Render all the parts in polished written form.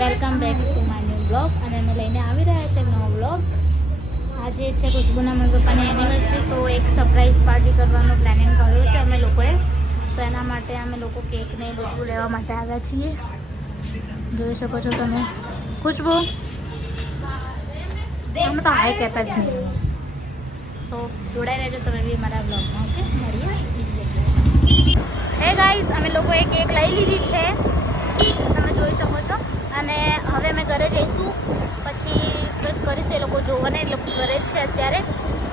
Welcome back to my new blog અને અમે લઈને આવી રહ્યા છે નવો બ્લોગ. આજે છે ખુશ્બુના મમ્મી પપ્પાની એનિવર્સરી, તો એક સરપ્રાઈઝ પાર્ટી કરવાનું પ્લાનિંગ કર્યું છે અમે લોકોએ. તો એના માટે અમે લોકો કેકને બધું લેવા માટે આવ્યા છીએ. જોઈ શકો છો તમે. ખુશ્બુ અમે તો હાઈ કહેતા જ નહીં, તો જોડાઈ રહેજો તમે બી મારા બ્લોગમાં. ઓકે, મળીએ. હે ગાઈઝ, અમે લોકોએ કેક લઈ લીધી છે, તમે જોઈ શકો છો. અને હવે અમે ઘરે જઈશું, પછી કરીશું. એ લોકો જોવાને એ લોકો ઘરે જ છે અત્યારે.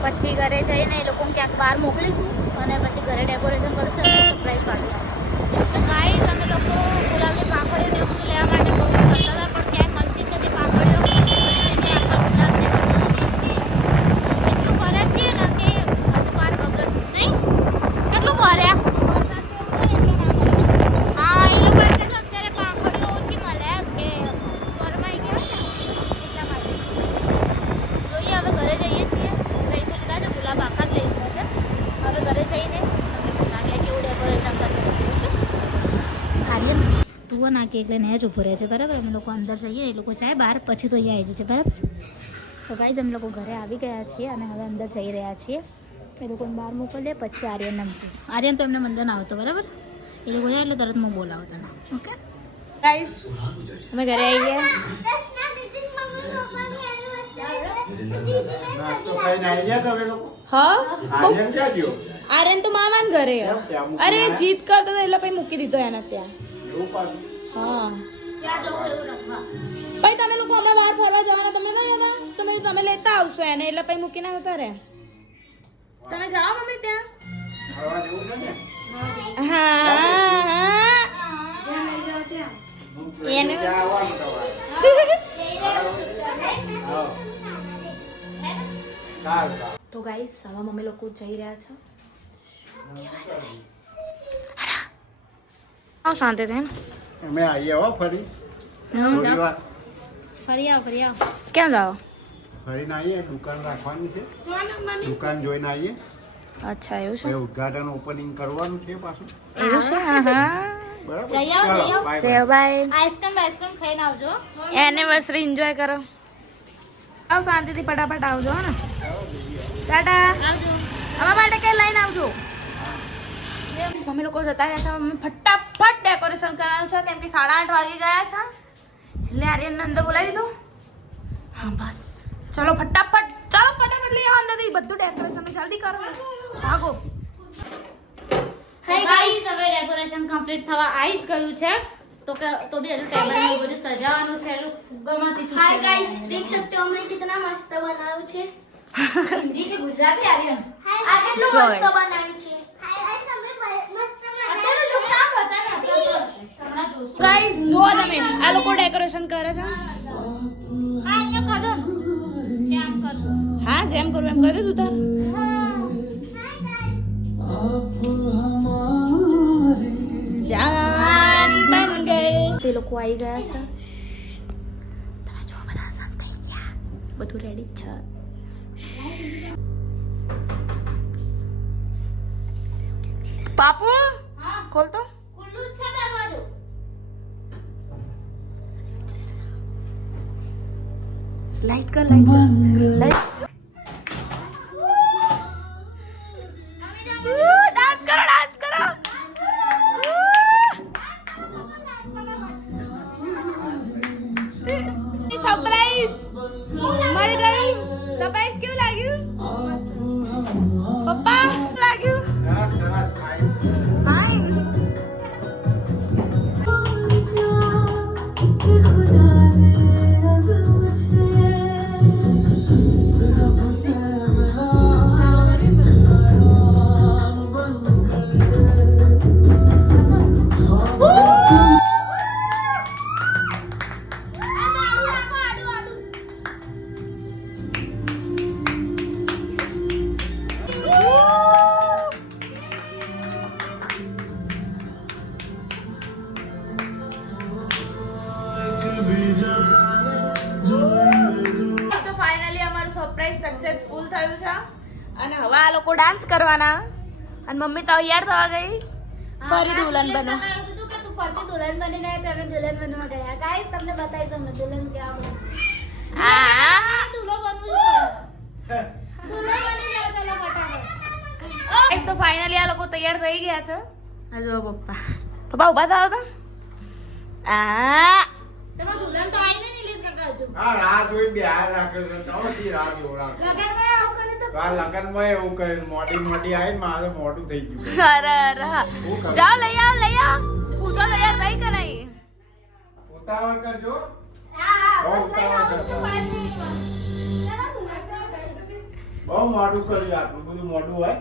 પછી ઘરે જઈને એ લોકોને ક્યાંક બહાર મોકલીશું અને પછી ઘરે ડેકોરેશન કરીશું અને સરપ્રાઈઝ પાર્ટી આપીશું. તો ગાઈઝ, અમે લોકો ગુલાબની પાંખડીઓને એવું લેવા માટે બહુ કરતા હતા, પણ ક્યાંય મળતી જ નથી પાંખડીઓ. એટલું ભરે છીએ ને કે બાર વગર નહીં, કેટલું ભર્યા. ના કેક લઈને જ ઉભો રહે છે, બરાબર. અમે લોકો અંદર જઈએ, એ લોકો જાય બહાર, પછી તો અહીંયા આવી જાય છે, બરાબર. તો ગાઈઝ, અમે લોકો ઘરે આવી ગયા છીએ અને હવે અંદર જઈ રહ્યા છીએ. એ લોકોને બહાર મોકલીએ, પછી આર્યનને મૂકીશું. આર્યન તો એમને મંદિર ના આવતો, બરાબર. એ લોકો જાય એટલે તરત હું બોલાવું તને. ઓકે ગાઈઝ, અમે ઘરે આવી ગયા. આર્યન તો મામાન ઘરે. અરે જીત કરતો હતો એટલે પછી મૂકી દીધો એને ત્યાં. હા, ભાઈ તમે લોકો હમણાં બહાર ફરવા જવાના, તમને નહીં હતા તો તમે લેતા આવશો એને, એટલે પછી મૂકીને આવતા રે. તમે જાઓ મમ્મી ત્યાં. હા એને તો ગાઈસ, હવે મમ્મી લોકો જઈ રહ્યા છે. હા, શાંતિ થઈને અમે આવીએ હો ફરી. ફરી આવો. ક્યાં જાઓ? ફરીને આવીએ, દુકાન રાખવાની છે, દુકાન જોઈને આવીએ. અચ્છા, એવું છે. ઉદ્ઘાટન ઓપનિંગ કરવાનું છે પાછું. એવું છે. હા, બરાબર. જઈ આવો બાય. આઈસ્ક્રીમ ખાઈને આવજો. એનિવર્સરી એન્જોય કરો. આવ શાંતિથી, ફટાફટ આવજો. હા ને, ટાટા. આવજો. અમારા માટે કઈ લઈને આવજો. મમ્મી લોકો જતા રહ્યા છે. મમ્મી ફટાફટ ડેકોરેશન કરવાનું છે, કેમ કે 8:30 વાગી ગયા છે. એટલે આર્યનને અંદર બોલાવી દીધું. હા બસ, ચલો ફટાફટ લઈ આવો અંદરથી બધું ડેકોરેશન. જલ્દી કરો, ભાગો. હાય ગાઈસ, હવે ડેકોરેશન કમ્પ્લીટ થવા આવી જ ગયું છે. तो भी हजू टेबल में બધું સજાવવાનું છે. ફુગ્ગામાંથી ચૂસે. हाय गाइस, देख सकते हो हमने कितना मस्त बनाया છે. હિન્દી કે ગુજરાતી આર્યન? આ કેટલું મસ્ત બનાવ્યું છે. ગાઈસ, જો તમે આ લોકો ડેકોરેશન કરે છે. હા, અહીંયા કર દો. કેમ કરવું? હા, જેમ કરવું એમ કરી દે તું જાન બન ગયે. તે લોકો આવી ગયા છે. તમે જો બધા શાંત થઈ ગયા. બધું રેડી જ છે. પાપુ, ખોલ તો. ખુલ્લું જ છે દરવાજો. લાઈટ કર. ડાન્સ કરો. સરપ્રાઈઝ મળી ગયું. સરપ્રાઈઝ કેવું લાગ્યું પપ્પા? લાગ્યું ફાઇન. સક્સેસફુલ થયું છે અને હવે આ લોકો ડાન્સ કરવાના અને મમ્મી તૈયાર થવા ગઈ ફરી દુલ્હન બનો. ફરતી દુલ્હન બનીને આવ્યા તો અમે દુલ્હન બનવા ગયા ગાઈસ તમને બતાવીશ અમે દુલ્હન કેવા બને દુલ્હો બનવું છે દુલ્હો બની જાવ ચલો ફટાફટ ગાઈસ તો ફાઇનલી આ લોકો તૈયાર થઈ ગયા છે આ જો પપ્પા ઊભા થાવ તો તમાર દુલ્હન તો આઈને ની લીસ કાકા હજુ હા રાહ જોઈ બે આ રાખે છે ચાલોથી રાહ જોરા લગનમાં આવું કરે તો આ લગનમાં એવું કહ્યું મોડી આવીને મારે મોડું થઈ ગયું અરે જાઓ લઈ આવ પૂછો તૈયાર થઈ કે નહીં ઉતાવળ કરજો હા બહુ ઉતાવળ કરજો બહુ મોડું કર્યું આટલું બધું મોડું હોય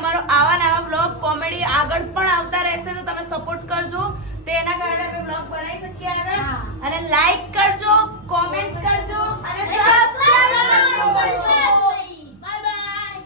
અમારો આવા નવા બ્લોગ કોમેડી આગળ પણ આવતા રહેશે તો તમે સપોર્ટ કરજો તેના કારણે અમે બ્લોગ બનાવી શકીએ આગળ અને લાઈક કરજો કોમેન્ટ કરજો અને સબસ્ક્રાઇબ કરજો